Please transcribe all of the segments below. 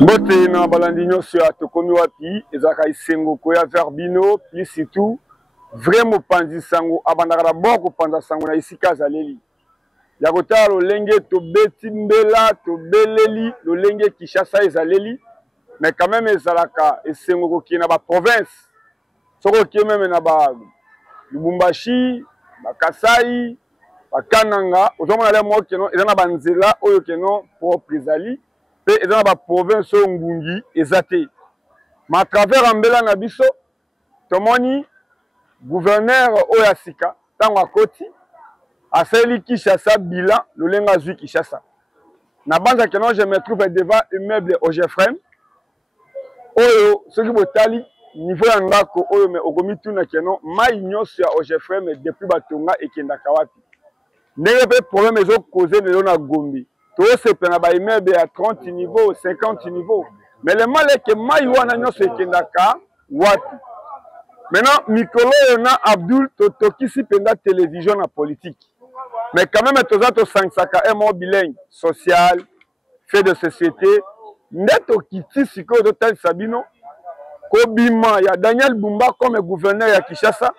Bote na balandi nyonso ya tokomi wapi ezaka isengo koya verbino plus surtout vraiment panzi sango abandaka na boko panza sango na isika azaleli ya kotala lolenge tobeti mbela tobeleli lolenge Kinshasa ezaleli mais quand même ezalaka esengo kokie na ba province soko kie même na ba Lubumbashi ba Kasai ba Kananga ozomona le mo keno eza na banzela oyo keno propre ezali pe eza na ba province oyo ngungi eza te ma à travers ambela na biso tomoni gouverneur oyo asika ntango akoti asali Kinshasa bilan lolenga azwi Kinshasa na banza keno je me trouve devant immeuble Ogefrem oyo soki botali niveau ya ndako oyo me okomituna keno mai nyonso ya Ogefrem depuis batonga ekendaka wapi ndenge pe problème ezo causer lelo na Gombe tosepe na ba immeuble ya 30 niveaux 50 niveaux mais le mal est que mai wana nyonso ekendaka wapi maintenant mikolo na Abdul totokisi penda télévision na politique mais quand même toza to sangsaka un mot bilingue social fait de société ndeto kiti siko to tel sabino kobima ya Daniel Bumba comme gouverneur ya Kinshasa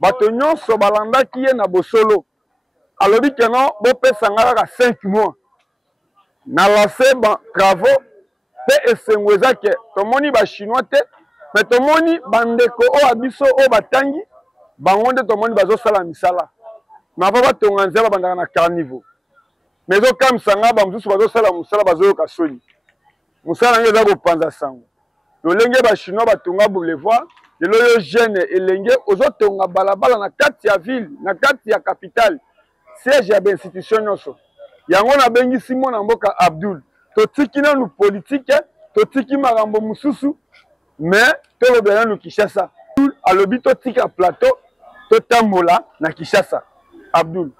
bato nyonso balandaki ye na bosolo alobi keno bopesa ngaka 5 mois na lancé ba travaux pe esengo ezake tomoni ba chinois te mais tomoni bandeko o abiso o batangi bango nde tomoni bazosala misala na va batonga nzela bandaka na carniveau mais okamisa nga bamususu bazosala musala bazoyoka soni musala ngeza kopanza sango lolenge ba chinois batonga boulevard lelo yo jeune elenge ozotonga balabala na kati ya ville na kati ya capitale siège ya institution nyonso yango na bengi simo na mboka Abdul totiki nanu politique totiki makambo mususu mais tolobela nanu Kinshasa alobi totika plateau totambola na Kinshasa Abdul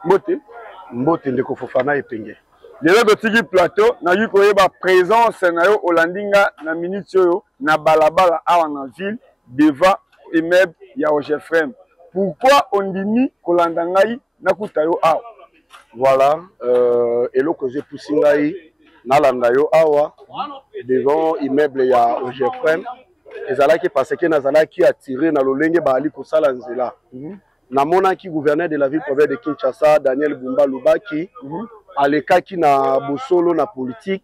mbote ndeko Fofana epenge lelo totiki plateau na yuko yeba présence na yo olandinga na minute oyo na balabala awa na ville devant immeuble ya Ogefrem pourquoi ondimi kolanda ngai na kutayo awa voilà eloko je poussé ngai nalanda yo awa devant immeuble ya Ogefrem ezalaki parce que nazalaki attiré na lolenge bali kosala nzela namonaki gouverneur de la ville province de Kinshasa Daniel Bumba Lubaki alekaki na bosolo na politique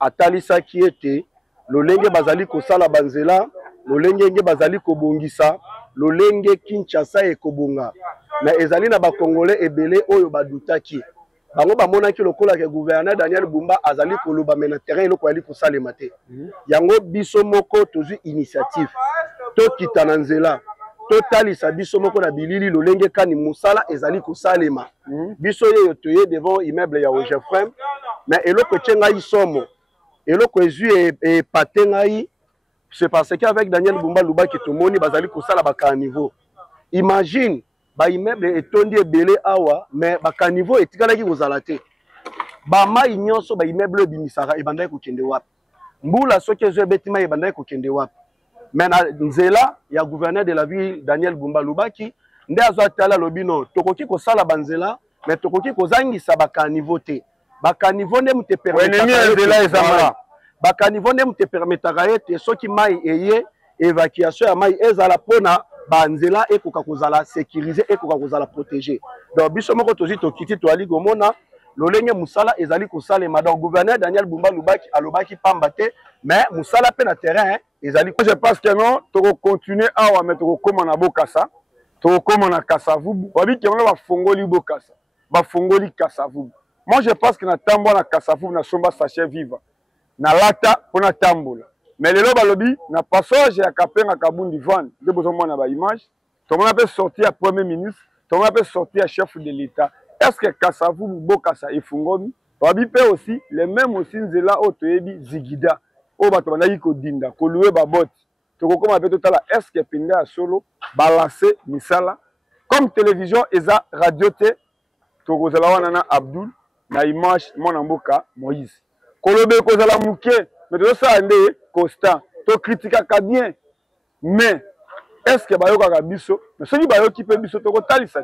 atalisaki ete lolenge bazali kosala banzela lolenge nge bazali kobongisa lolenge Kinshasa ekobonga na ezali na ba congolais ebele oyo badutaki bango bamonaki lokola ke gouverneur Daniel Bumba azali koloba mena terrain eloko ali kosalema te yango biso moko tozwi initiative tokita na nzela totalisa biso moko na bilili lolenge kani musala ezali kosalema biso yeyo toye devant immeuble ya Ogefrem mais eloko tchenga isomo eloko ezui epate ngai c'est parce qu'avec Daniel Bumba Lubaki tomoni bazali kosala ba caniveau imagine ba immeuble etondi ebele awa mais ba caniveau etikalaki kozala te ba mai nyonso ba immeuble bimisaka ebandaki kokende wapi mbula soki ezo ebetima ebandaki kokende wapi mais na nzela ya gouverneur de la ville Daniel Bumba Lubaki nde azo atala lobino tokoki kosala banzela mais tokoki kozangisa ba caniveau te ba caniveau nde mute permettre bakanivo nde mute permetaka ete soki mai eye évacuation ya mai ezala pona banzela ekoka kozala sécuriser ekoka kozala protéger donc biso moko tozi tokiti toali komona lolenge musala ezali kosalema donc gouverneur Daniel Bumba Lubaki alobaki pamba te mais musala pe na terrain ezali je pense que non toko continuer awa mais toko koma na bokasa toko koma na Kasavubu babi ke on va fongoli bokasa ba fongoli Kasavubu moi je pense que na tambo na Kasavubu na somba sachet vivre na lata pona tambola mais lelo balobi na passage ya Kapenga Kabundi Van de besoin na ba image tout le monde peut sortir à premier ministre tout le monde peut sortir à chef de l'état est-ce que Kasavubu bokasa efungomi babi pe aussi les mêmes aussi nzela otoyebi zigida o bato banaki kodinda koluwe babot tokokoma pe totala est-ce que pinda solo balancer misala comme télévision eza radio te tokozala wana na Abdul na image mona mboka Moïse kolobe kozala muke mais toza nde constant to critiquaka bien mais est-ce que bayokaka biso mais soki bayoki pe biso tokotalisa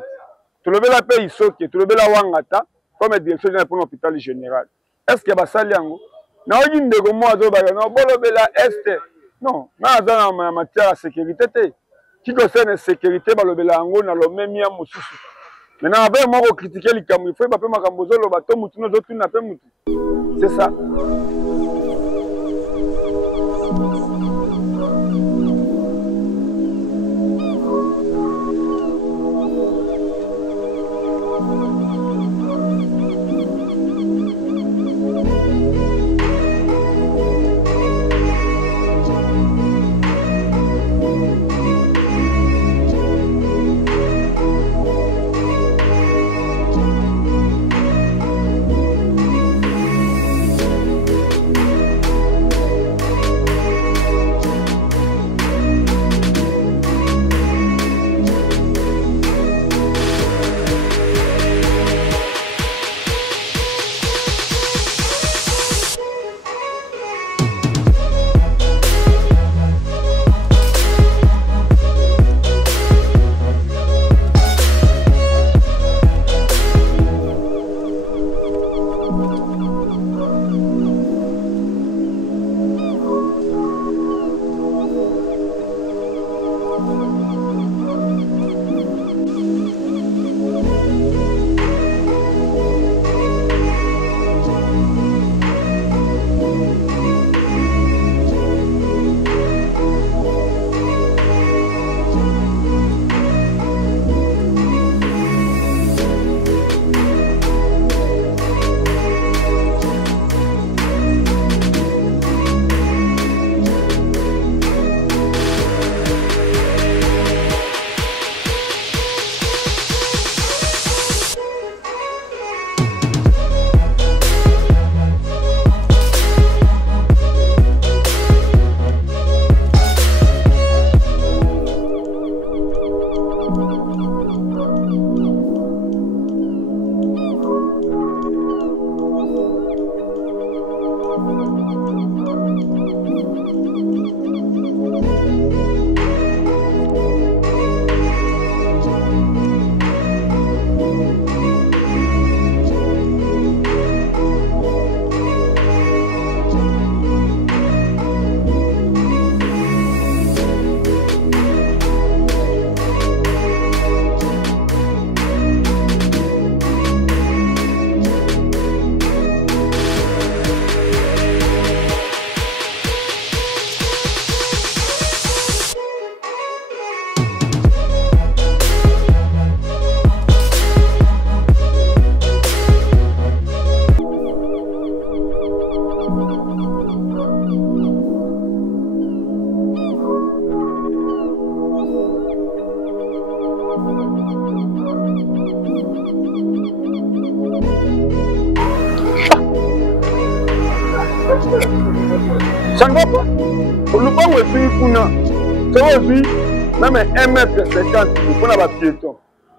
tolobela pe isoki tolobela wangata comme direction générale pour l'hôpital général est-ce que basali yango Na oji ndeko mo azoba no bolo bela este. Non, na azana ma matière sécurité te. Qui concerne sécurité balobela ngo na lo même ya mususu. Maintenant avec moi critiquer les camus, il faut pas makambo zo lo bato mutu no zo tuna pe mutu. C'est ça. Ça ne va pas. On ne peut pas aussi pour ça aussi, même 1,50 m, il faut avoir piéton.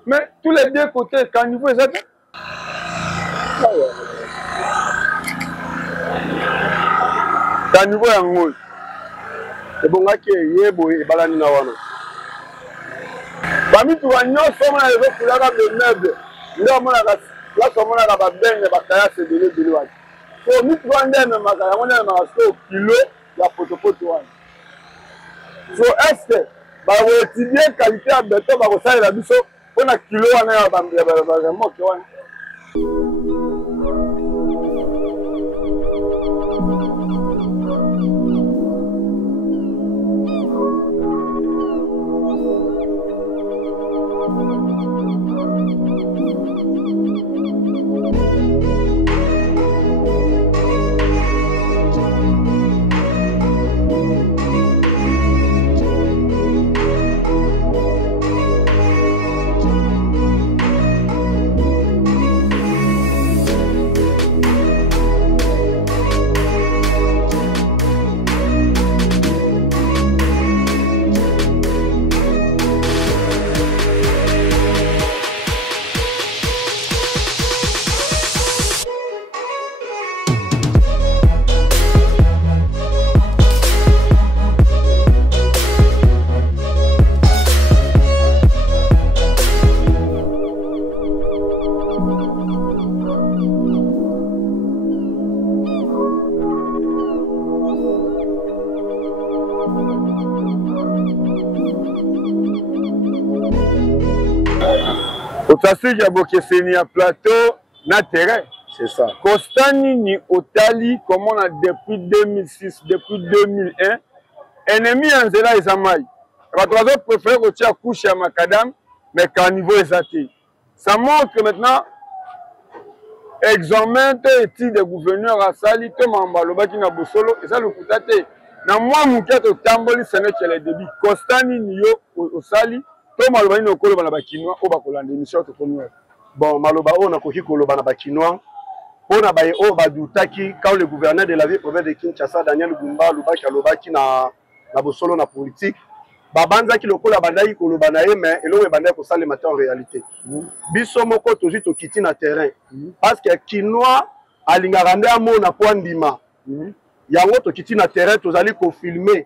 Mais tous les deux côtés, quand il faut ça. Quand il faut en haut. C'est bon, il y a des balani na wana. Parmi tout les autres couleurs de meubles, là, on a la benne, la bataille, c'est de l'eau. So, nous prenons un kilo de photopotoine. So, est-ce que vous étudiez la qualité de béton, vous savez la biso, on a kilo de Otasiki ya bokeseni ya plateau na terrain. C'est ça. Costani ni otali comme on a depuis 2006, depuis 2001. Ennemi en zela ezamai. Bato préfèrent que tu as couché à macadam, mais qu'à niveau exacté. Ça montre maintenant examen de études de gouverneur à Sali, tout le monde qui na bosolo, et ça le coutate. Na moi mon qui est au tamboli, c'est notre les débits. Costani ni yo au Sali, tout le monde qui est au kolo bana bakinois, au bakolande émission to konwa. Bon, maloba on a koki kolo bana bakinois. On a baye o badutaki quand le gouverneur de la ville province de Kinshasa Daniel Bumba Lubaki alobaki na bosolo na politique. Babanza ki lokola bandaki koloba na ye mais eloko bandaki ko sala matin en réalité. Biso moko tozi to kiti na terrain parce que kinois alingaka nde amona po ndima. Yango to kiti na terrain tozali ko filmer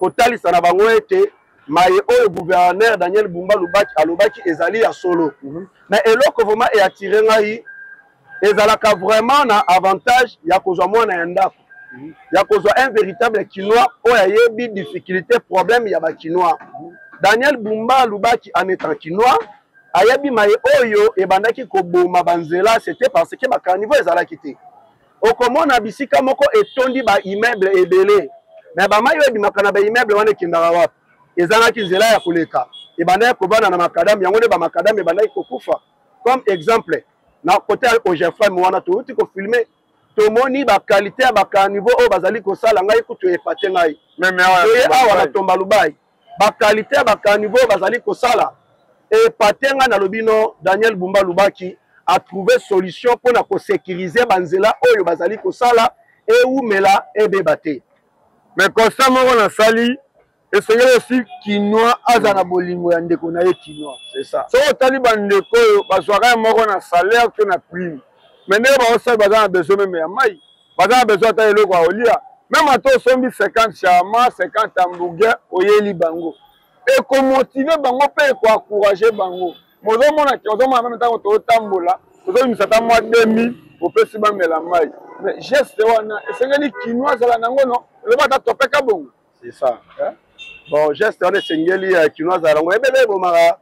ko talisa na bango ete maye o gouverneur Daniel Bumba Lubaki alobaki ezali ya solo. Mais eloko vraiment e attiré ngai ezalaka vraiment na avantage ya kozwa mwana ya ndako. Ya kozwa un véritable kinois oyo ayebi difficulté problème ya ba kinois. Daniel Bumba Lubaki en étant kinois ayebi maye oyo ebandaki koboma banzela c'était parce que ba carnivore ezalaki te. Okomona bisika moko etondi ba immeuble ebele. Mais ba mayo ebimaka na ba immeuble wana kindaka wapi. Ezalaki nzela ya koleka. Ebandaki kobana na makadam yango ne ba makadam ebandaki kokufa. Comme exemple na côté au GFM wana to ti ko filmer to moni ba qualité ba caniveau o bazali ko sala ngai kutu epate ngai Même awa na tomba lubai ba qualité ba caniveau bazali ko sala epate ngai na lobino Daniel Bumba Lubaki a trouvé solution pour na ko sécuriser banzela oyo bazali ko sala e umela e bebate. Mais constamment on a sali et c'est aussi kinois azana bolingo ya ndeko na ye kinois. C'est ça. So otali bandeko yo bazwaka moko na salaire to na prime. Mais ne ba osali bazana besoin même ya mai. Bazana besoin ta eloko ya olia. Même ato sombi 50 chama, 50 hamburger oyeli bango. Et ko motiver bango pe ko encourager bango. Mozo mona ki ozo mona même tango to tambola, ozo misata mwa 2000 opesi ba mela mai. Mais geste wana esengeli kinois ala nango no, le bata topeka bongo. C'est ça. Hein? Bon, geste on est sengeli kinois ala ngo ebele bomaka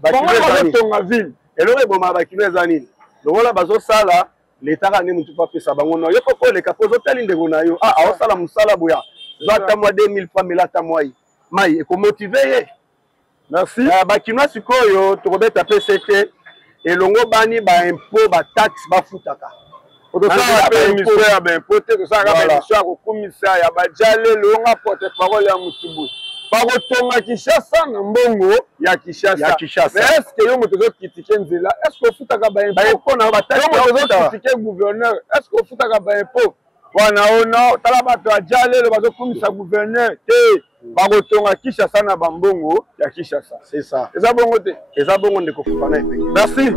ba kinois tonga ville. Elore bomaka ba kinois anini. Longola bazo sala l'état ka ne mutu pa pesa bango no. Yo koko le kapozo tali ndeko na yo. Ah, aosala musala boya. Zata mwa 2000 francs melata moi. Mai eko motiver ye. Merci. Ba kinois sikoyo to kobeta PCT elongo bani ba impôt ba taxe ba futaka. Oto sa ba émission ya ba impoté to sa ka ba émission ko commissaire ya ba jale longa porte parole ya mutubu. Ba ko tonga Kinshasa na mbongo ya Kinshasa. Mais est-ce que yo moto zo critiquer nzela? Est-ce que futaka ba impôt na ba taxe yo zo critiquer gouverneur? Est-ce que futaka ba impôt? Wana ona tala bato ya jale le bazo komisa gouverneur te ba ko tonga Kinshasa na bambongo ya Kinshasa. C'est ça. Eza bongo te. Eza bongo ndeko fufana epe. Merci.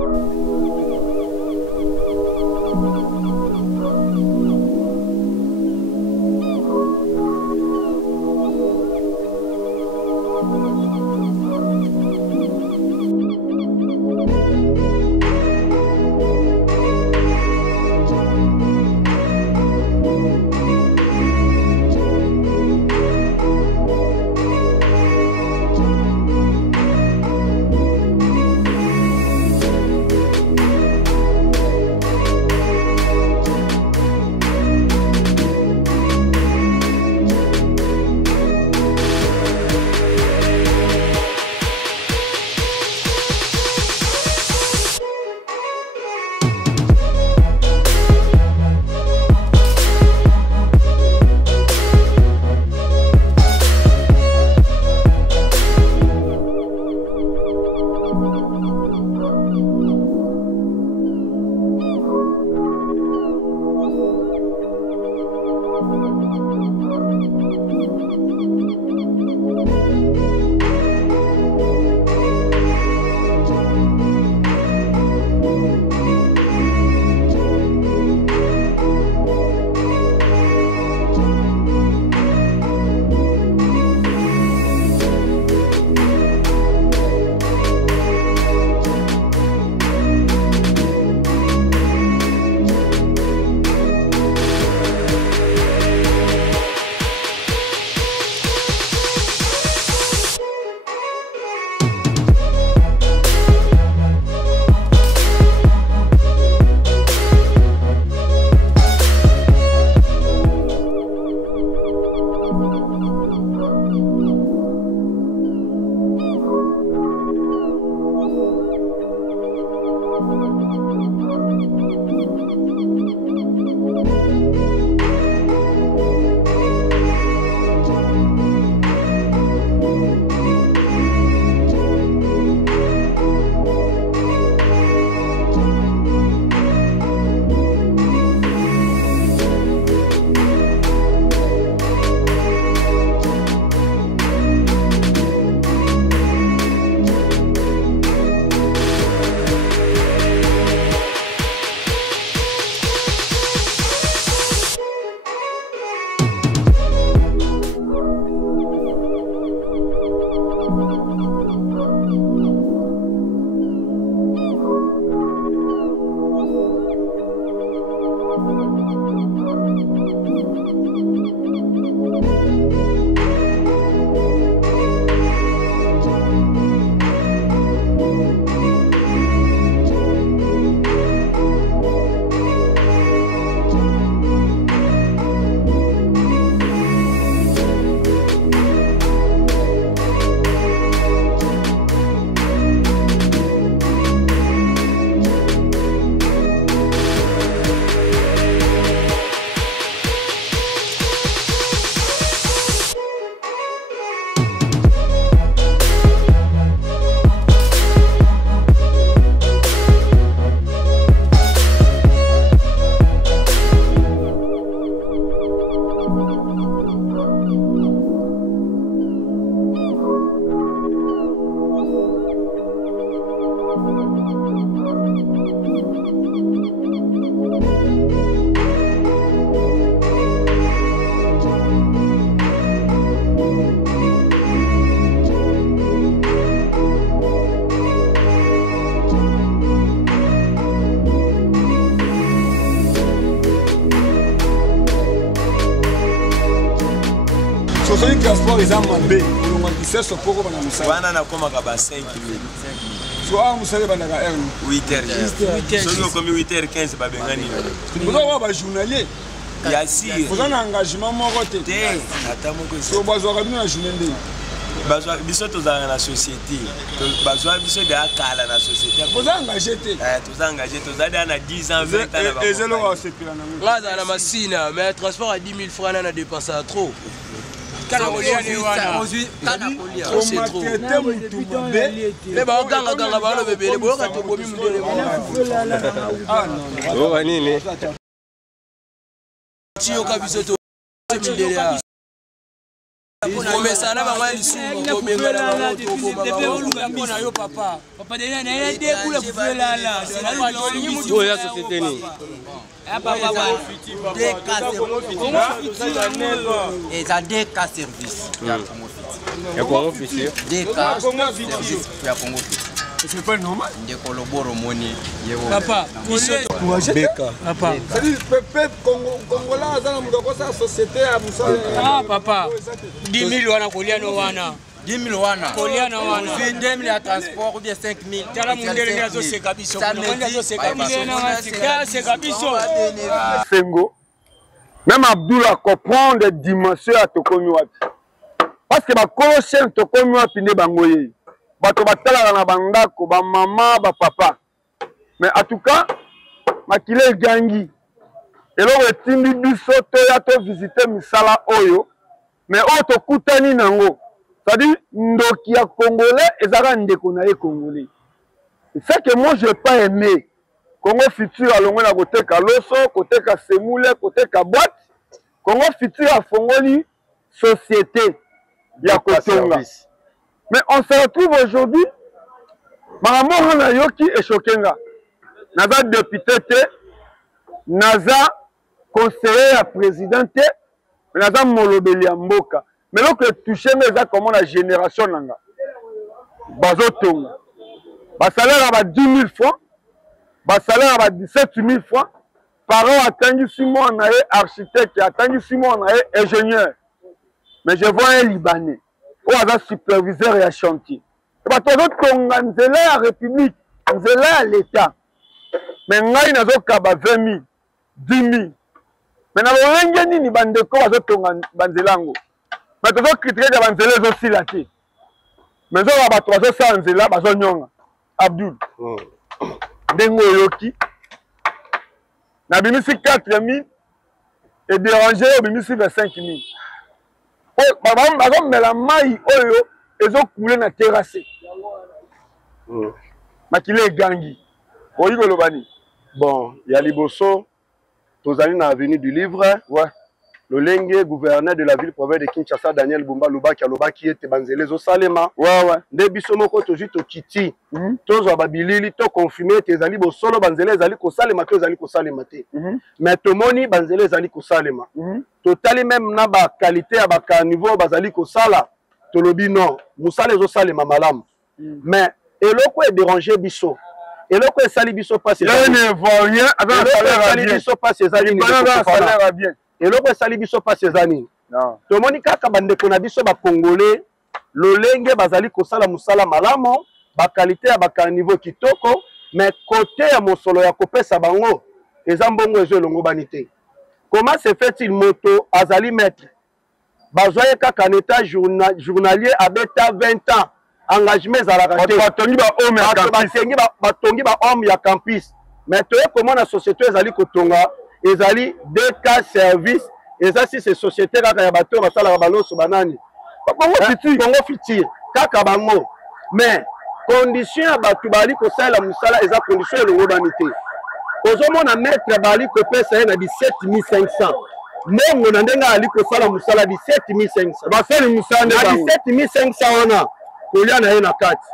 Sosoli transport ils ont mabé. On m'a dit ça sur pourquoi on a mis ça. Wana na koma ka ba 5 000. So a musale bandaka R. 8h. Solo comme 8h15 ba bengani. Vous avez un journalier. Ya si. Vous avez un engagement moko te. Ata moko. So bazo ka bino journalier. Bazo biso tozanga na société. Bazo biso de akala na société. Vous avez engagé te. Tozanga engagé tozali na 10 ans 20 ans ba. Et zelo wa sepila na ngo. Là na masina mais transport à 10 000 francs na dépense trop. Mais bah ganga ganga ba lo bébé bo ka to bomi mudele Oh nini Tio ka biso to mudele ya komesa na bangwa lisumu ko bengala ba to bo na yo papa de na de kule fela la Oh ya société ni Et ça DK service. Il y a Congo Fit. DK service. Il y a Congo Fit. C'est pas normal. Il y a Coloboro Moni. Papa, Beka. Papa. C'est-à-dire peuple congolais dans la société à Moussa. Ah papa. 10 000 wana koliano wana. 10 000 wana. Koliano wana. 2 000 à transport ou bien 5 000. Tala mundele ni azo seka biso. Sengo. Même Abdoula comprend des dimensions à Tokomi wapi. Parce que ba kolosen Tokomi wapi ne bangoye. Bato batala na bandako ba maman ba papa. Mais en tout cas, makile gangi. Elo etindi biso to ya to visiter misala oyo. Mais o to kutani nango. C'est-à-dire ndoki ya congolais ezaka ndeko na ye congolais. C'est ça que moi je n'ai pas aimé. Congo Futur a l'ongwe na côté Kaloso, côté Kasemoule, côté Kaboite. Congo Futur a fongoli société. Ya Kotonga. Mais on se retrouve aujourd'hui. Maman na yoki et Shokenga. Naza député, Naza conseiller à présidente, Naza molobeli ya mboka. Mais là que toucher mais comment la génération nanga. Bazo tonga. Ba salaire à 10 000 francs. Ba salaire à 17 000 francs. Parents attendent 6 mois en architecte, attendent 6 mois en ingénieur. Mais je vois un Libanais. Ou un superviseur et un chantier. Et bah, toujours tonga nzela à République, nzela à l'État. Mais ngai nazo kaba 20 000, 10 000. Mais na lolenge nini bandeko bazo tonga banzelango. Mais toujours critiquer que banzela zo silati. Mais zo ba bato bazo sa nzela bazo nyonga. Abdul. Ndengo yoki. Na bimisi 4 000 et déranger bimisi 25 000. Bazo mela mai oyo ezo coulé na terrasse. Makile gangi. Oyigo lobani. Bon, il y a Liboso, tozali na avenue du Livre. Ouais. Le Lengue, gouverneur de la ville-province de Kinshasa, Daniel Bumba Lubaki, Alobaki, et Banzelezo Salema. Ouais, ouais. Debiso moko toji to kiti. Tozo babilili, to confirmé, tezali bo solo Banzele zali ko salema, to zali ko salema te. Mais tomoni Banzele zali ko salema. Totali même na ba qualité à ba niveau bazali ko sala. Tolobi non, musale zo salema malam. Mais eloko est dérangé biso. eloko esali biso passe il y a un Ivoirien avec un salaire bien biso passe ezali nini salaire bien eloko esali biso passe ezali non tomoni kaka bandeko na biso bakongole lolenge bazali kosala musala malamu bakalite ya bakaniveau kitoko mais côté ya mosolo ya kopesa bango eza mbongo ezo elongo bani te. Comment se fait-il moto azali maître bazoye kaka en état journalier abeta 20 ans engagement ezalaka te batongi ba homme ya campus mais toye komona société ezali kotonga ezali DK service eza si ces sociétés kaka ya bato basalaka baloso banani Congo Futur kaka bango mais condition ya bato bali kosala musala eza condition elongo bani te. Ozomona maître bali kopesa ye na 17500 mbongo na ndenge ali kosala musala 17500 basali musala na 17500 wana kolia na ye na kati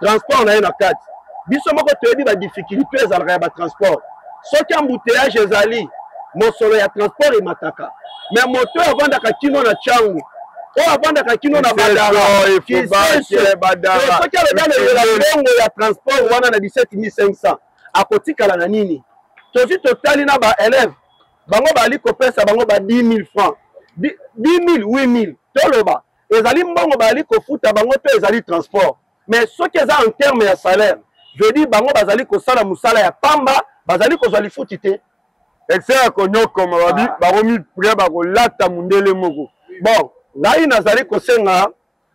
transport na ye na kati biso moko toyebi ba difficulté ezalaka ya ba transport soki embouteillage ezali mosolo ya transport emataka mais moto avandaka kino na changu o avandaka kino na badara soki alobana mbongo ya transport wana na 17500 akotikala na nini tozi totali na ba élève bango bali kopesa bango ba 10000 francs 10000 8000 toloba ezali mbongo bali kofuta bango to ezali transport mais soki eza en terme ya salaire je dis bango bazali kosala musala ya pamba bazali kozwa lifuti te excès konyokoma babi bakomi prêt bakolata mundele moko bon ngai nazali kosenga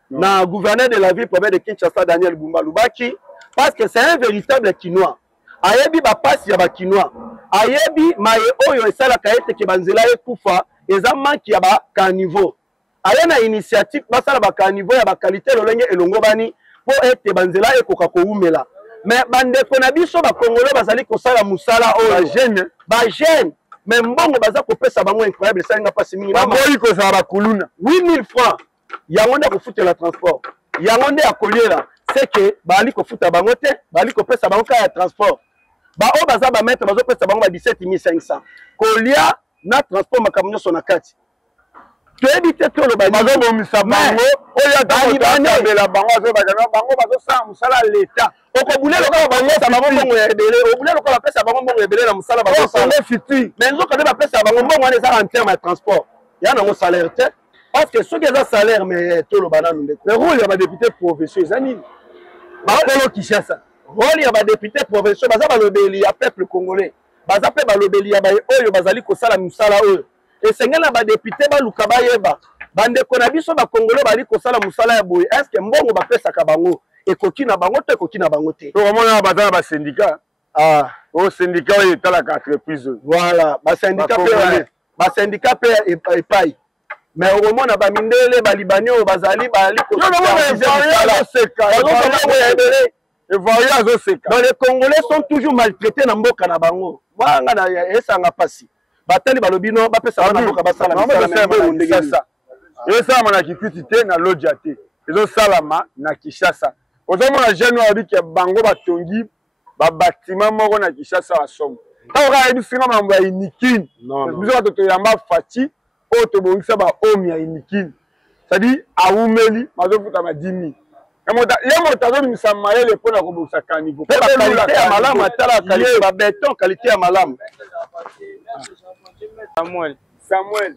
na gouverneur de la ville province de Kinshasa Daniel Bumba Lubaki parce que c'est un véritable Kinois ayebi bapasi ya bakinois ayebi maye oyo esalaka ete ke banzela ekufa eza manki ya bakaniveau aye na initiative basala bakaniveau ya bakalite lolenge elongo bani po ete banzela ekoka koumela mais bandeko na biso bakongolo bazali kosala musala oyo bagene mais mbongo baza kopesa bango incroyable esalinga pasi mingi baboyi kozala bakuluna 8000 francs yango nde akofutela transport yango nde akoliela c'est que bali kofuta bango te bali kopesa bango kaya transport ba o baza ba maître bazo pesa bango ba 17500 kolia na transport makambo nyonso na kati toyebi te tolo bazo bomisa bango oya tangela bango azo bagana bango bazo sa musala l'etat okobule lokola bango sa bango mbongo ya ebele obule lokola pesa bango mbongo ya ebele na musala bango sa fiti mais nzoka nde bapesa bango mbongo wana eza en terme ya transport ya nango salaire te parce que soki eza salaire mais tolo bananu ndeko le rôle ya ba député provinciaux eza nini bakolo Kinshasa rôle ya ba député provinciaux baza balobeli ya peuple congolais baza pe balobeli ya baye oyo bazali kosala musala oyo esengela ba député baluka bayeba bandeko na biso bakongolais bali kosala musala ya boye est ce que mbongo bapesaka bango ekoki na bango te ekoki na bango te tokomona baza na basyndicat o syndicat oyo etalaka entreprise voilà basyndicat pe epai mais okomona bamindele balibani oyo bazali bali donc les Congolais sont toujours maltraités na mboka na bango wanga na esanga pasi batali balobino bapesa bana mboka basala esalama na Kikwiti te na Lodja te ezosalama na Kinshasa ozomona jeune oyo abiki bango batongi babatima moko na Kinshasa basomo ntango kaka yebisinga mambo ya inikini biso bato toyamba faci oyo tobongisa bahomi ya inikini c'est-à-dire awumeli mazofuta ma 10 000 ye moto azobimisa mayele mpona kobongisa kanivo mpe bakalite ya malamu atala babeton kalite ya malamu Samuel,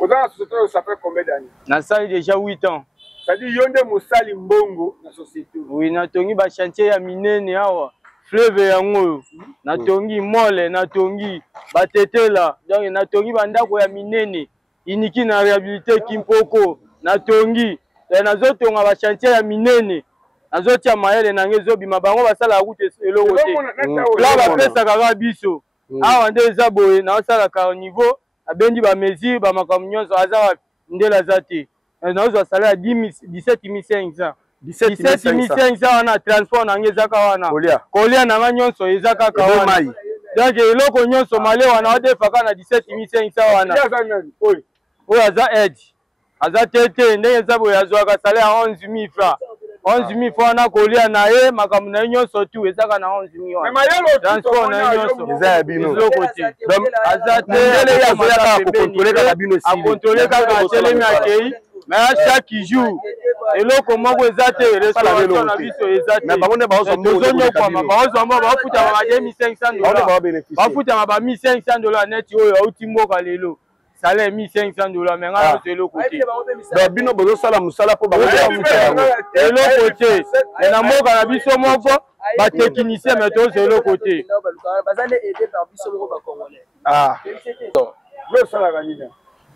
oza na société oyo ça fait combien d'années? Nasali déjà 8 ans. C'est-à-dire yo nde mosali mbongo na société. Oui, natongi ba chantier ya minene awa. Fleuve yango. Natongi mole, natongi batetela. Donc natongi bandako ya minene. Iniki na réhabilité Kimpoko. Natongi. Nazotonga ba chantier ya minene. Nazotia mayele nange zobima bango basala route eloko te. Là ba pesa kaka biso. Awa nde eza boye na osala ka niveau abendi ba mesure ba makambo nyonso aza ndela zate na ozo salaire ya 17500 17500 wana transport na ngezaka wana kolia na nyonso eza kaka wana donc eloko nyonso male wana odefaka na 17500 wana oyo aza aide aza tete ndenge eza boye azwaka salaire ya 11000 francs 11000 francs na kolia na ye makambo na nyonso tu ezaka na 11000 wana transport na nyonso eza ya bino donc aza te ya zoya ka ko contrôler ka bino si a contrôler ka telemi akei mais chaque jour eloko moko eza te restauration na biso eza te tozonyokwama baozwama bafutama ba $2500 bafutama ba $1500 neti oyo auti mboka lelo salaire $1500 mais nga nyonso eloko te donc bino bozosala mosala mpo eloko te na mboka na biso moko batekinicien mais tozo eloko te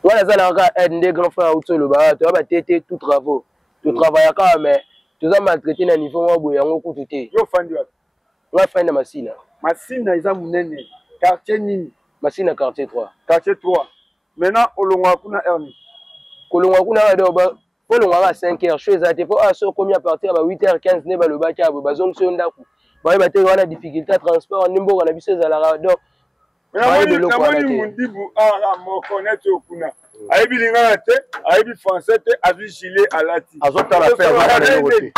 wana ezalaka aide nde grand frère auti oloba toya batete tout travaux totravaillaka mais toza maltraité na niveau mwa boye yango kutu te nga fandi na masina masina eza monene quartier nini masina quartier 3 quartier 3 maintenant olongwa kuna erni kolongwa kuna adoba olongwa 5h chose ate po aso komi à partir ba 8h15 ne balobaki abo bazongso ndaku baye bate wana difficulté transport nimboka na biso ezalaka donc namoni mundibu mokonete okuna ayebi lingana te ayebi français te azwi gilet alati azotala pe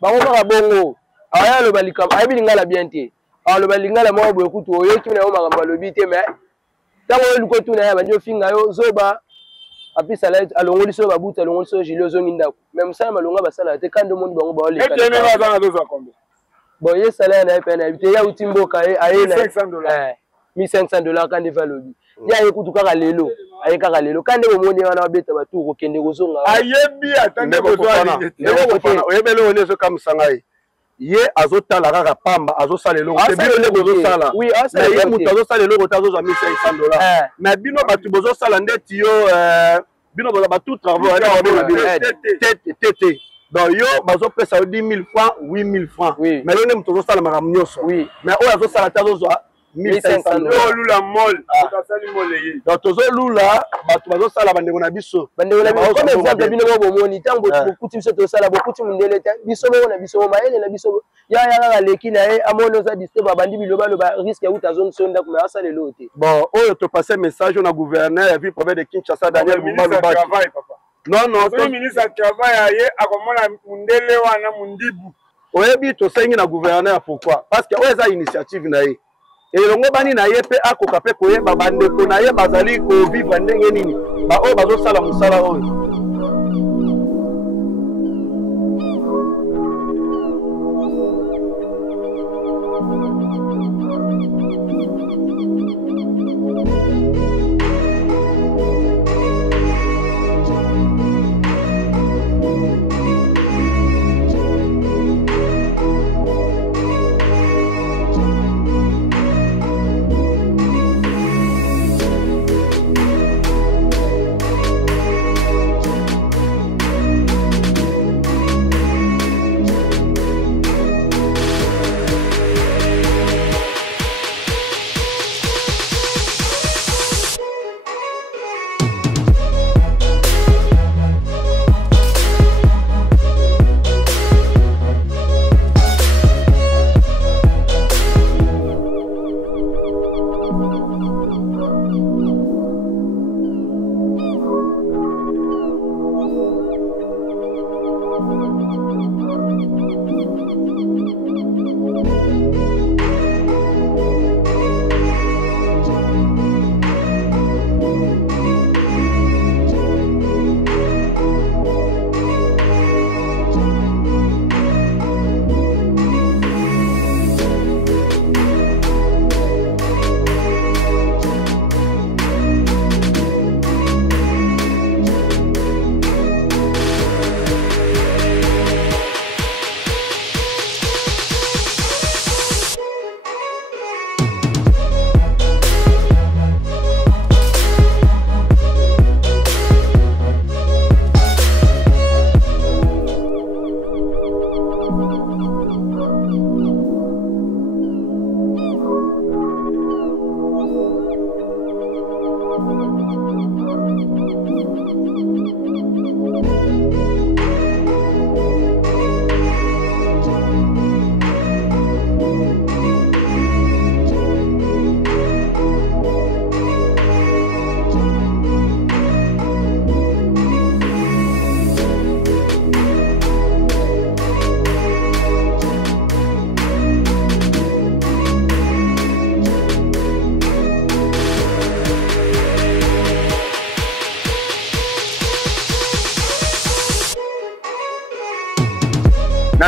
bango kaka bongo aya aloba likambo ayebi lingala bien te aloba lingala moko boye kutu oyoki na yo makambo alobi te mais ntango oyo luko tuna ya bandi ofinga yo zoba apesa alongoli so babuta alongoli so gilet ozongi ndako mais mosala malonga basala te kando mondi bango baoleka bon ye salaire na ye pe na yebi te ya uti mboka aye na $1500 kande valobi ya ye kutu kaka lelo aye kaka lelo kande bomoni wana babeta batu kokende kozonga ayebi atande kozwa oyebele oni ezokamwisanga ye ye azotala kaka pamba azosala eloko te bino nde bozosala ye moto azosala eloko te azozwa $1500 mais bino bato bozosala ndeti yo bino boza batu travaux tete donc yo bazopesa yo 10 000 francs 8 000 francs mais yo nde moto azosala makambo nyonso mais oyo azosala te azozwa donc tozolula bato bazosala bandeko na biso comme exemple bino mo bomoni ntango bokuti biso tosala bokuti mondele te biso moko na biso mayele na biso yaya kaka leki na ye amoni oza disturbe abandi bilobaloba risque ya uta azongiso ndako mais asala eloko te bon oyo topase message na gouverneur ya ville province de Kinshasa Daniel Bumba Lubaki non ministre travail aye akomona mundele wana mundibu oyebi tosengi na gouverneur pourquoi parce que oyo eza initiative na ye elongo bani na ye pe akoka pe koyeba bandeko na ye bazali kovivre ndenge nini baoyo bazosala mosala oyo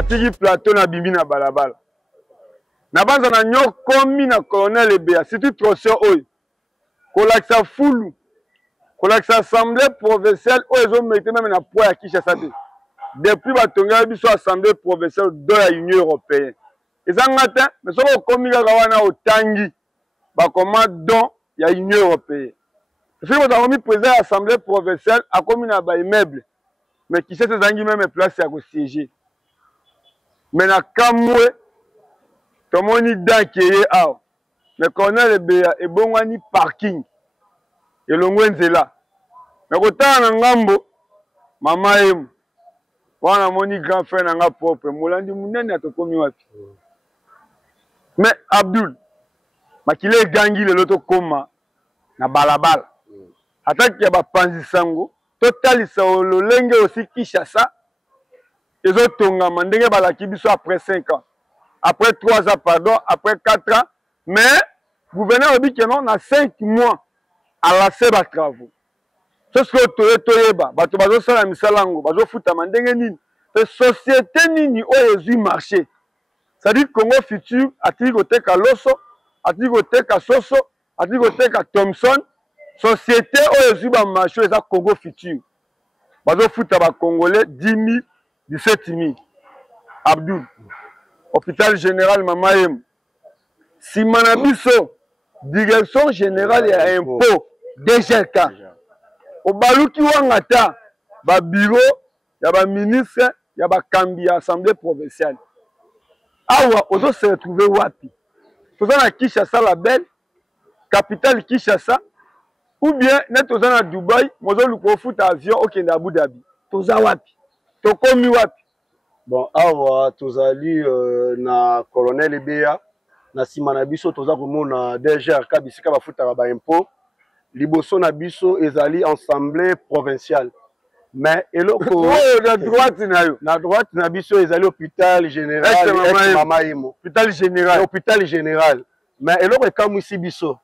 atiki plateau na bimbi na balabala na banza na nyo komi na colonel Ebea surtout troisième oyo kolakisa fulu kolakisa assemblée provinciale oyo ezomete même na poids ya Kinshasa te depuis batongela biso assemblée provinciale do ya Union européenne ezanga te mais soko okomi kaka wana otangi bakoma don ya Union européenne soki moto akomi président ya assemblée provinciale akomi na baimmeuble mais Kinshasa ezangi même place ya kosiéger mais na kamwe tomoni danke ye awa mais colonel Ebea ebongwani parking elongwe nzela mais kotala na ngambo mama emu wana moni grand frère nanga propre molandi munene atokomi wapi mais Abdul makile egangi lelo tokoma na balabala ataki ya bapanzi sango totalisa lolenge aussi Kinshasa ezotongama ndenge balaki biso après 5 ans après 3 ans pardon après 4 ans mais gouverneur obi que non na 5 mois à la seba travaux c'est ce que toyeba bato bazosala misala ngo bazofutama ndenge nini te société nini oyo ezwi marché c'est-à-dire Congo Futur atiki koteka loso atiki koteka soso atiki koteka Thomson société oyo ezwi ba marché eza Congo Futur bazofuta ba congolais 10 000 17 000 Abdul hôpital général Mama Em simana biso direction générale ya impôt DGK obaluki wanga ta ba bureau ya ba ministre ya ba kambi ya assemblée provinciale awa ozo se retrouver wapi toza na Kinshasa la belle capitale Kinshasa ou bien net toza na Dubaï mozo luko foot avion okende Abu Dhabi toza wapi tokomi wapi bon awa tozali na colonel Ebea na sima na biso toza komona DGRK bisika bafutaka ba impôt liboso na biso ezali assemblée provinciale mais eloko na droite na yo na droite na biso ezali hôpital général Mama Emo hôpital général mais eloko ekamwisi biso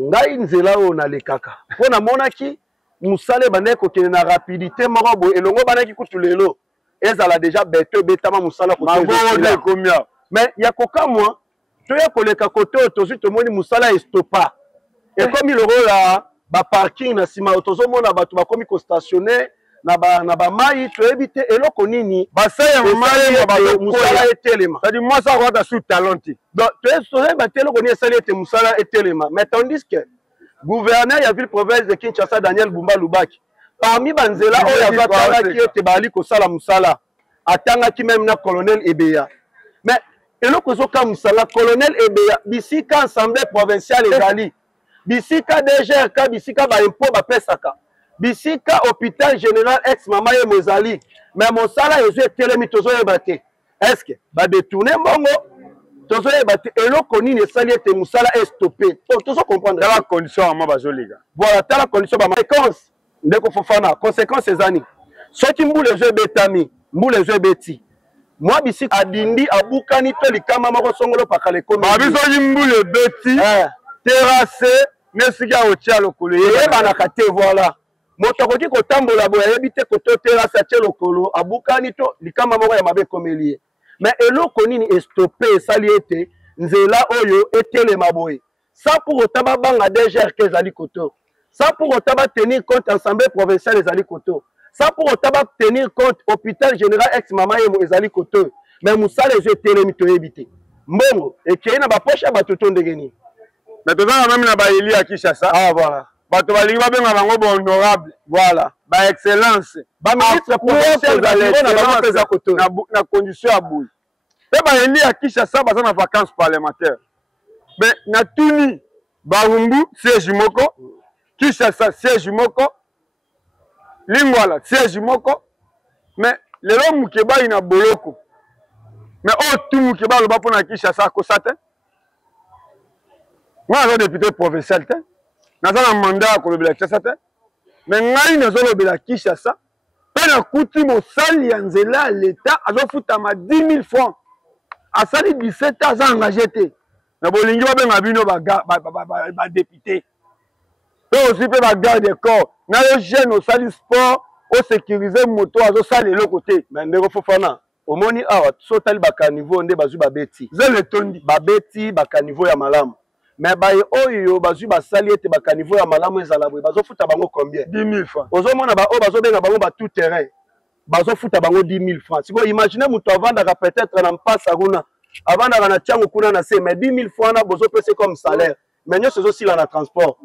ngai nzela oyo nalekaka mpo namonaki musala ebandaki kokende na rapidité moko boye elongo bandaki kutu lelo ezala déjà beto ebetama musala kote mais ya kokamwa toya koleka kote oyo tozwi tomoni musala estopa ekomi lokola baparking na nsima tozomona bato bakomi kostationne na bamai toyebi te eloko nini basaya musala etelema c'est-à-dire mwasa akwata sous talent te donc toyeba te eloko nini esali ete musala etelema mais tandis que gouverneur ya ville province de Kinshasa Daniel Bumba Lubaki parmi banzela oyo azatangaki ete bali kosala musala atangaki même na colonel Ebea mais eloko ezoka musala colonel Ebea bisika assemblée provinciale ezali bisika DGRK bisika ba impôt bapesaka bisika hôpital général ex Mama Emo ezali mais mosala ezwi etelemi tozoyeba te est-ce que badetourne mbongo tozoyeba te eloko nini esali ete musala estoppé tozo comprendre la condition ama bazoliga voilà tala condition ba conséquence ndeko Fofana conséquence ezani soki mbula ezo ebetami mbula ezo ebeti mwa bisika adindi abukani to likama moko songolo pakala ekomi babisoki mbula ebeti terrasse nesika otia lokolo yebanaka te voilà moto akoki kotambola boye ayebi te koto terrasse atie lokolo abukani to likama moko ya mabe ekomeli ye mais eloko nini estoppe esali ete nzela oyo etelema boye sans pour autant babanga DGRK ezali koto sans pour autant tenir compte assemblée provinciale ezali koto sans pour autant tenir compte hôpital général ex Mama Emo ezali koto mais musala ezo etelemi toyebi te mbongo ekei na bapoche ya bato to ndenge nini mais tozanga même na baeli ya Kinshasa voilà bato balingi babenga bango bahonorable voilà ba excellence baministre provincial na condition ya boye pe baeli ya Kinshasa baza na vacances parlementaires mais na tuni Barumbu siège moko Kinshasa siège moko Lingwala siège moko mais lelo mukeba ina boloko mais o tu mukeba loba pona Kinshasa kosa te moi je député provincial te naza na mandat kolobela Kinshasa te mais ngai nazolobela Kinshasa pe na kuti mosali ya nzela l'État azofutama 10 000 francs asali 17 ans aza engagé te na bolingi babenga bino badéputé pe aussi pe bagarde de corps na yo jeune osali sport osécuriser moto azosala eloko te mais ndeko Fofana omoni awa sotali bakaniveau nde bazwi babeti zele tondi babeti bakaniveau ya malamu mais baye oyo bazwi basali ete bakaniveau ya malamu ezala boye bazofuta bango combien 10 000 francs ozomona baoyo bazobenga bango tout terrain bazofuta bango 10 000 francs sikoyo imagine moto avandaka peut-être na mpasa kuna avandaka na tiango kuna na se mais 10 000 francs na bozopesa comme salaire mais nyonso ezosila na transport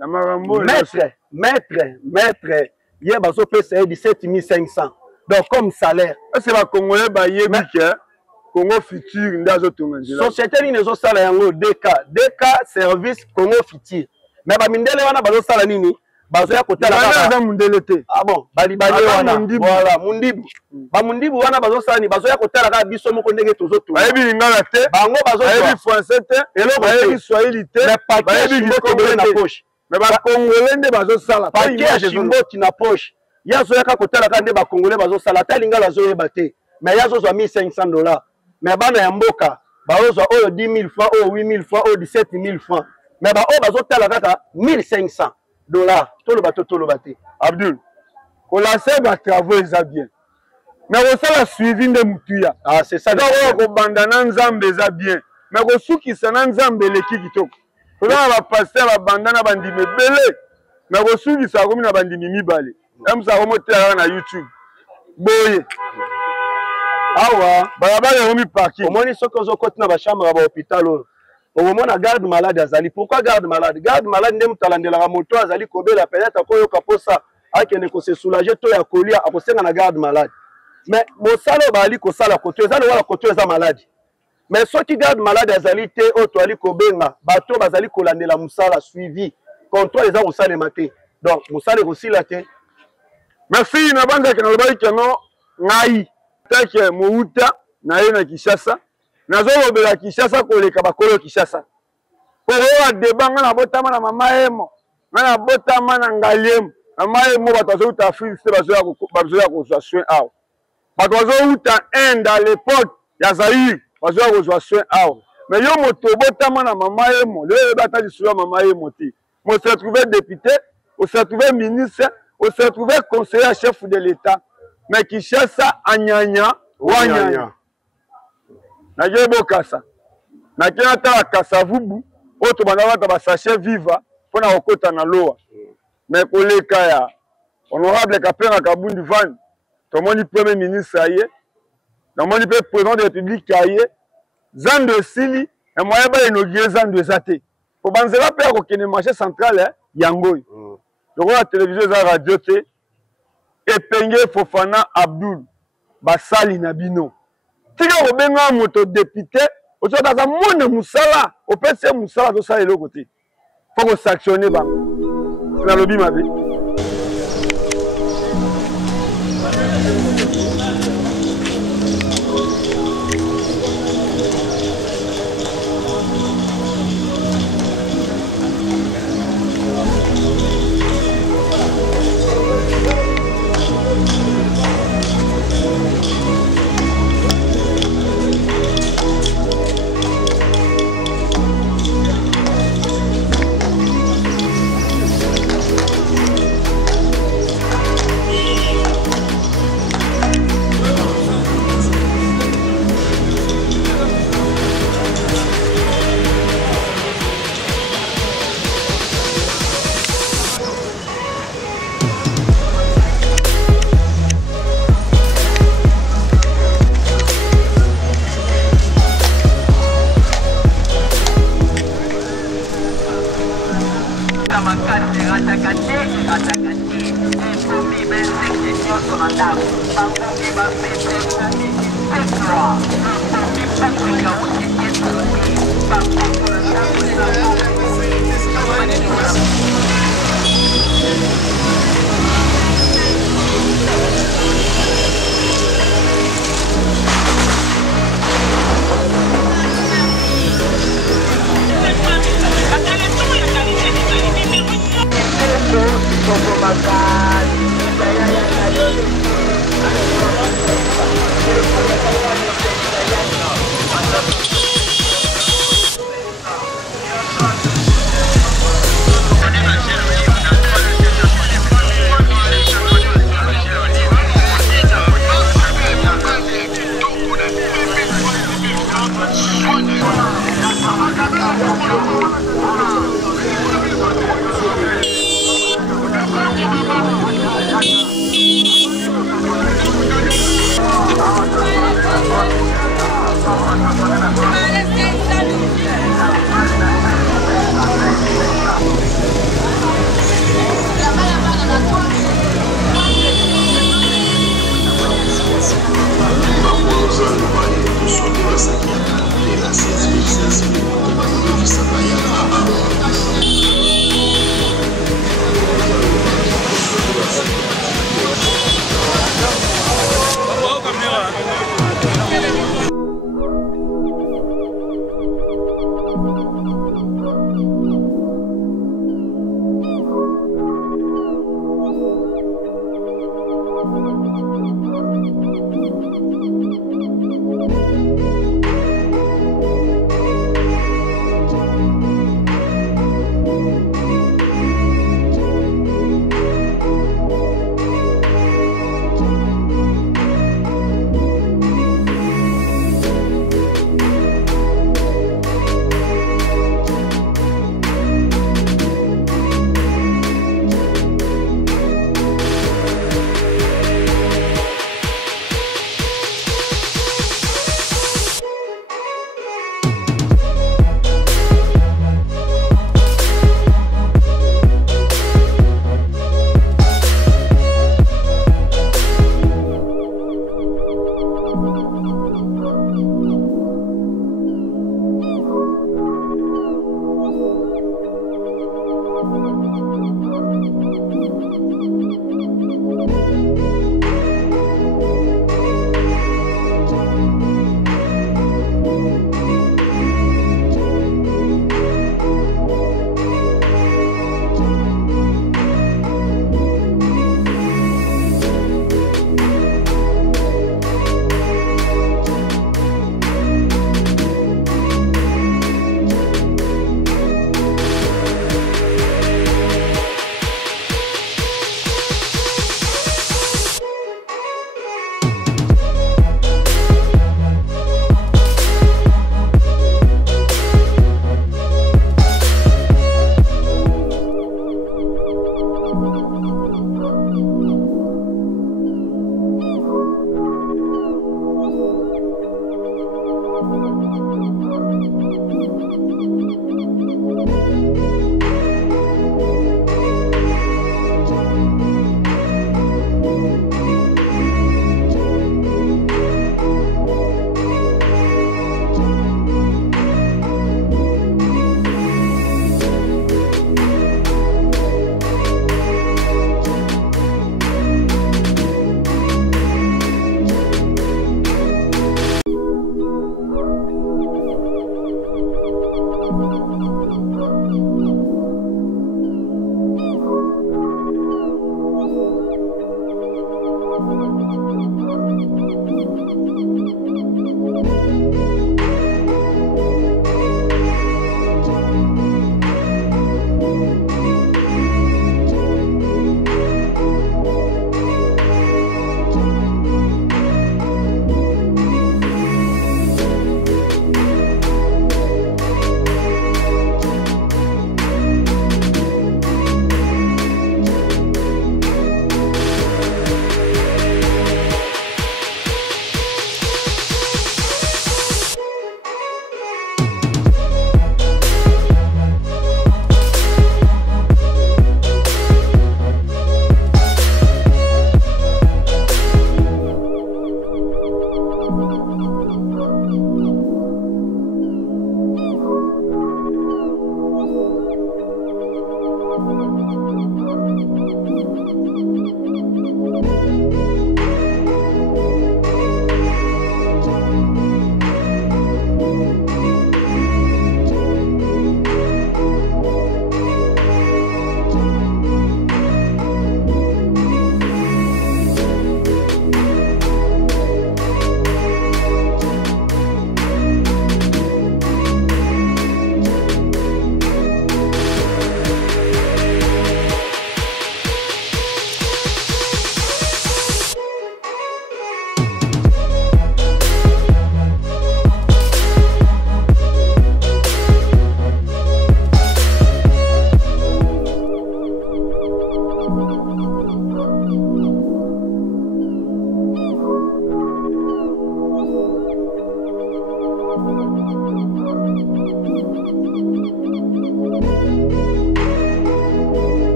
maître ye bazopesa ye 17 500 donc comme salaire c'est bakongolais bayebi ke Congo Futur nde azotonga nzela société nini ezosala yango DK service Congo Futur mais bamindele wana bazosala nini bazoya kotala kaka mundele te ah bon balibali wana voilà mundibu bamundibu wana bazosala ni bazoya kotala kaka biso moko ndenge tozotonga bayebi lingala te bango bayebi français te bayebi swahili te bayebi limbokobele na poche mais bakongolais nde bazosala paquet chimboti na poche yazoyaka kotala kaka nde bakongolais bazosala ata lingala azoyeba te mais yazozwa $1500 mais bana ya mboka bazozwa oyo 10 000 francs oyo 8 000 francs oyo 17 000 francs mais baoyo bazotala kaka $1500 toloba te Abdul kolancer batravaux eza bien mais kosala suivi nde mutuya c'est ça oyo kobanda na nzambe eza bien mais kosukisa na nzambe eleki kitoko tozana bapaster babanda na bandimi ebele mais kosukisa akomi na bandimi mibale emusa komotela kaka na YouTube boye awa balabala ekomi parking omoni soki ozokoti na bachambre ya bahôpital oyo okomona garde malade azali pourquoi garde malade nde moto alandelaka moto azali kobela peut-être akoyoka mposa akende kose soulager to ya kolia akosenga na garde malade mais mosala oyo bazali kosala koto eza lokola koto eza maladi mais soki garde malade azali te oyo toali kobenga bato bazali kolandela mosala suivi contrôle eza kosalema te donc mosala ekosila te merci na banzaki nalobaki keno ngai teke mouta na ye na Kinshasa nazolobela Kinshasa koleka bakolo Kinshasa po oyo adeba nga na botama na mama emo nga na botama na ngaliemu mama emo bato bazouta Afrique te bazoya kozwa soin awa bato bazouta Inde à l'époque ya Zaïre bazoya kozwa soin awa mais yo moto botama na mama emo lelo bata lisolo ya mama emo te mo se retrouver député on se retrouver ministre on se retrouver conseiller chef de l'État mais Kinshasa anyanya wanyanya naye bokasa nakena tala kasavubu oyo tobanda bata basachet viva mpona kokota na loa mais koleka ya honorable Kapenga Kabundi Van tomoni premier ministre aye tomoni mpe président de république aye zando esili emoye bainogire zando eza te po banzela mpe ya kokende marché central yango oyo lokola télévision eza radio te epenge Fofana Abdul basali na bino tika kobenga moto député ozoka za mona musala opese musala tosala eloko te fo kosanctionne bango nalobi mabe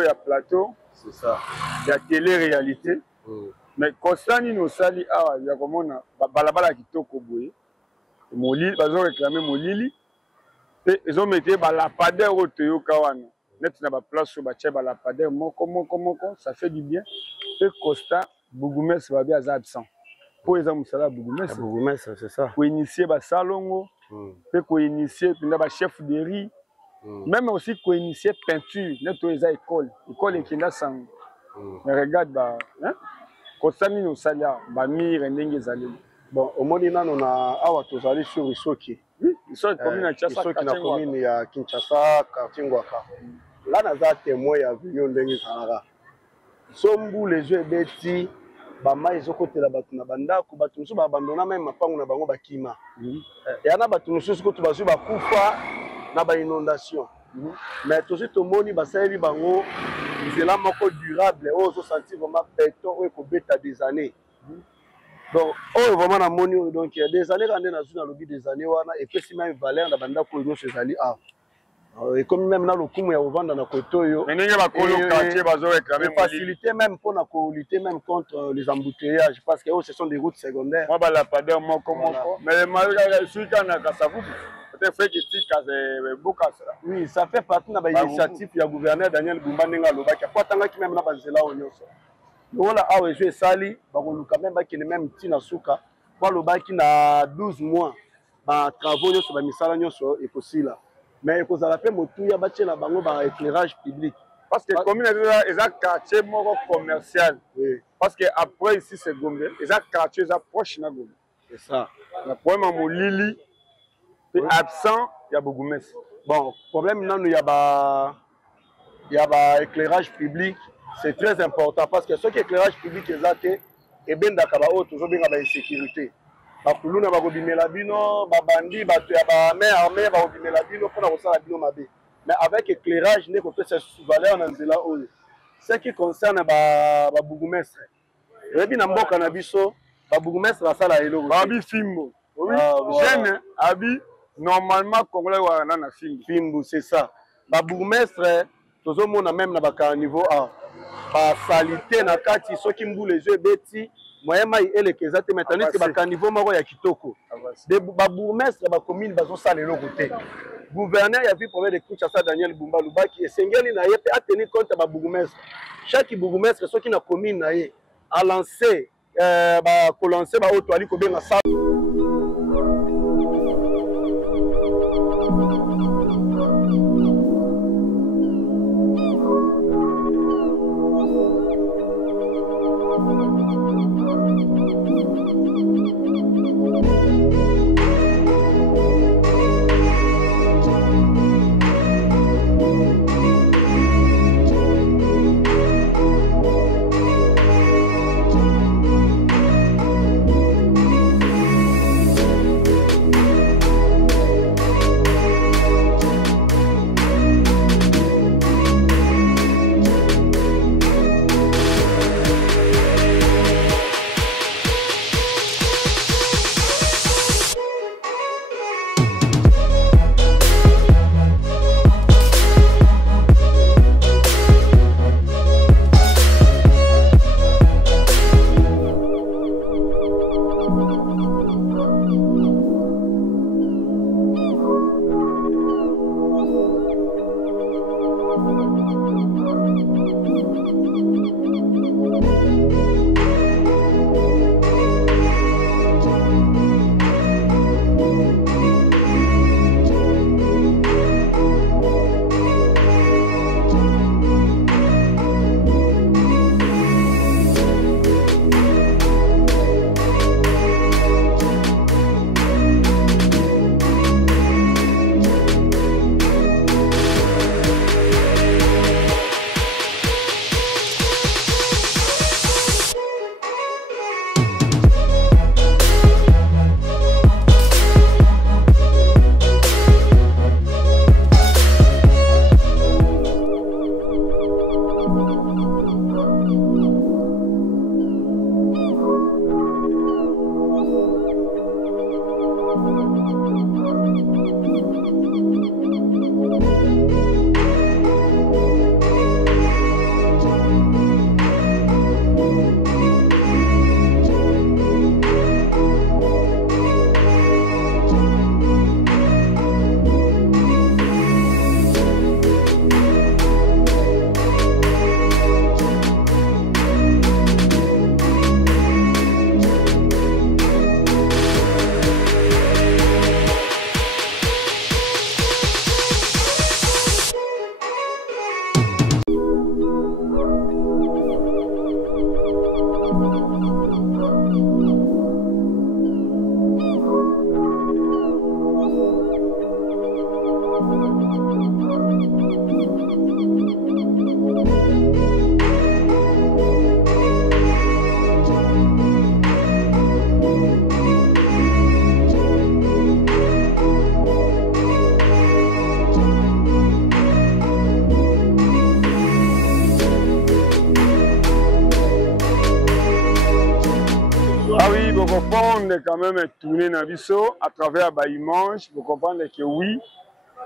Il y a plateau, c'est ça. Il y a télé-réalité. Mais constant ni nos sali il y a comme on a balabala qui toko boye. Molili, ils ont réclamé Molili. Et ils ont mis balapadeur au Toyo Kawana. Net na ba place sur bache balapadeur moko ça fait du bien. Et Costa Bougoumes va bien absent. Pour exemple ça là Bougoumes c'est ça. Pour initier ba salongo Peut co-initier puis chef de riz. Même aussi co-initier peinture, notre école est qui n'a sang. Mais regarde hein? Quand ça nous salia, mire ndenge zali. Bon, au moins on a awa tozali sur Isoki. Oui, Isoki commune à Kinshasa. Isoki na commune ya Kinshasa, quartier Ngwaka. Là naza témoin ya vision ndenge zalaka. Sombu les yeux beti ba mai zokote la batu na bandako batu nso ba abandona même mapango na bango bakima. Et ana batu nso sokoto bazu ba kufa na ba inondation. Mais tout ce moni basali bango c'est là moko durable on se sentit vraiment béton et ko beta des années. Donc oh vraiment na moni donc il y a des années quand on a dans lobby des années wana et puis si même valeur na bandako yo se zali ah. Et comme même dans le coup, il y a vendre dans Kotoyo. Mais il y a facilité même pour lutter même contre les embouteillages parce que ce sont des routes secondaires. Moi, je pas de moi comme mais malgré celui qui a Kassavou, peut-être fait que tu oui, ça fait partie de l'initiative du gouverneur Daniel Bumba Nenga Lobaki. Pas tant que même la Banzela Onyoso. Voilà, ah ouais, je sali, quand même qui même Tina Souka, pour Lobaki na 12 mois, travaux sur la misala Nyoso et possible. Mais il faut rappeler que bâti la bango ba éclairage public parce que commune est un quartier commercial. Oui. Parce que après ici c'est Gombe, ils un quartier proche na Gombe. C'est ça. Le problème mon Lili est absent, il y a beaucoup de bon, problème non il y a éclairage public, c'est très important parce que ce qui est éclairage public est et bien d'accord toujours bien la insécurité. Bakuluna bakobimela bino babandi bato ya ba main armée bakobimela bino pona kosala bino mabe mais avec éclairage ne ko pesa valeur na nzela oyo ce qui concerne ba bourgmestre rebi na mboka na biso ba bourgmestre basala eloko abi fimbo oui jeune abi normalement congolais wana na fimbo c'est ça ba bourgmestre tozomona même na baka niveau A ba salité na kati soki mbule les yeux beti moyema elekeza te maintenant que ba niveau moko ya kitoko de ba bourgmestre ba commune bazo sala eloko te gouverneur ya vu problème de Kinshasa Daniel Bumba Lubaki esengeli na ye pe a tenir compte ba bourgmestre chaque bourgmestre soki na commune na ye a lancé ba ko lancer ba auto ali ko benga sa Ah oui, vous comprenez quand même tourner dans biso à travers les images, vous comprenez que oui,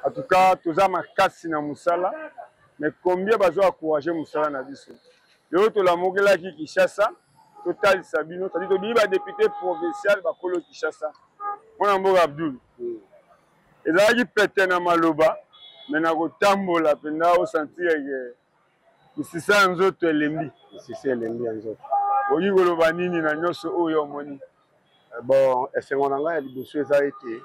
en tout cas, tous les makasi na musala, mais combien besoin encourager musala na biso. Le autre la mogela qui Kinshasa, Total Sabino, c'est-à-dire que le député provincial bakolo Kinshasa. On a mot Abdul. Et là il pète na maloba, mais na kotambola penda au sentir que c'est ça nous autres elembi. C'est ça elembi nous autres. Oyi koloba nini na nyonso oyo moni. Bon, esengo na ngai liboso eza ete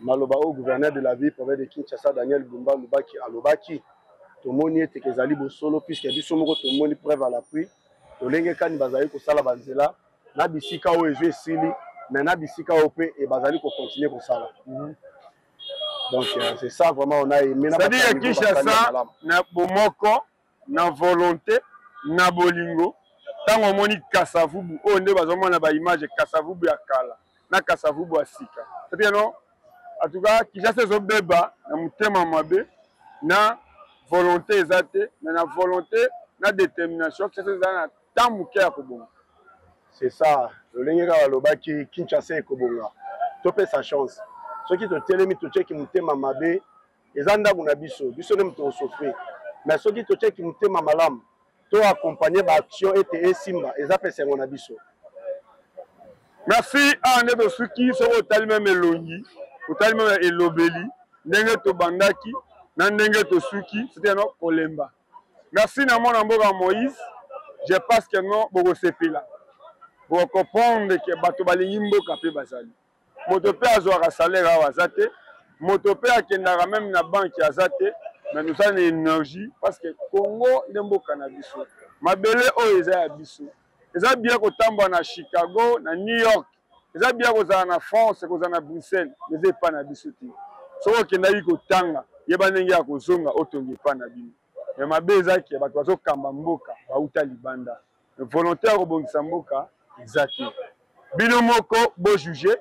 maloba au gouverneur de la ville province de Kinshasa Daniel Bumba Lubaki alobaki tomoni ete kezali bosolo puisque biso moko tomoni preuve à l'appui tolenge kani bazali kosala banzela na bisika oyo ezo esili mais na bisika oyo pe e bazali continuer kosala. Donc c'est ça vraiment on a aimé. C'est-à-dire Kinshasa na bomoko na volonté na bolingo. Tant on moni Kasavubu, on ne va pas avoir image Kasavubu ya kala, na Kasavubu ya sika. C'est-à-dire non, en tout cas, Kinshasa zo beba na mutema mabe, na volonté ezate, mais na volonté, na détermination, Kinshasa za na tamuke ya kobonga. C'est ça, le lengeka lobaki Kinshasa e kobonga. Topé sa chance. Ceux qui te telemi to check mutema mabe, ezanda kuna biso, biso ne mto souffrir. Mais ceux qui te check mutema malamu to accompagner l'action et simba et ça fait c'est mon abisso. Merci à Nedo Suki sur le même elongi, au même elobeli, ndenge to bandaki, ndenge to suki, c'était non kolemba. Merci na mon amboka Moïse, je pense que non boko sepila. Pour comprendre que bato balingi mboka pe bazali. Moto pe azwa salaire a wazate, moto pe akendaka même na banque azate. Mais nous avons une énergie parce que Congo n'est pas cannabis. Ma belle o eza biso. Eza bien ko tamba na Chicago, na New York. Eza bien ko za na France, ko za na Bruxelles, mais c'est pas na biso ti. So ko kenda yi ko tanga, yeba ndenge ya ko zonga otongi pa na bino. Mais ma belle eza ki bato bazo kamba mboka, ba uta libanda. Volontaire ko bongisa mboka, exacti. Bino moko bo juger,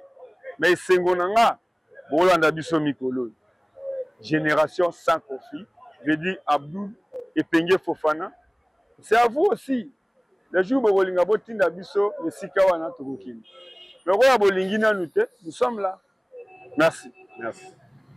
mais sengo nanga bo landa biso mikolo. Génération sans conflit, je dis Abdou et Pengue Fofana. C'est à vous aussi. Le jour où vous avez un biso, le Sikawana Togokini. Le roi Bolingina nous sommes là. Merci. Merci.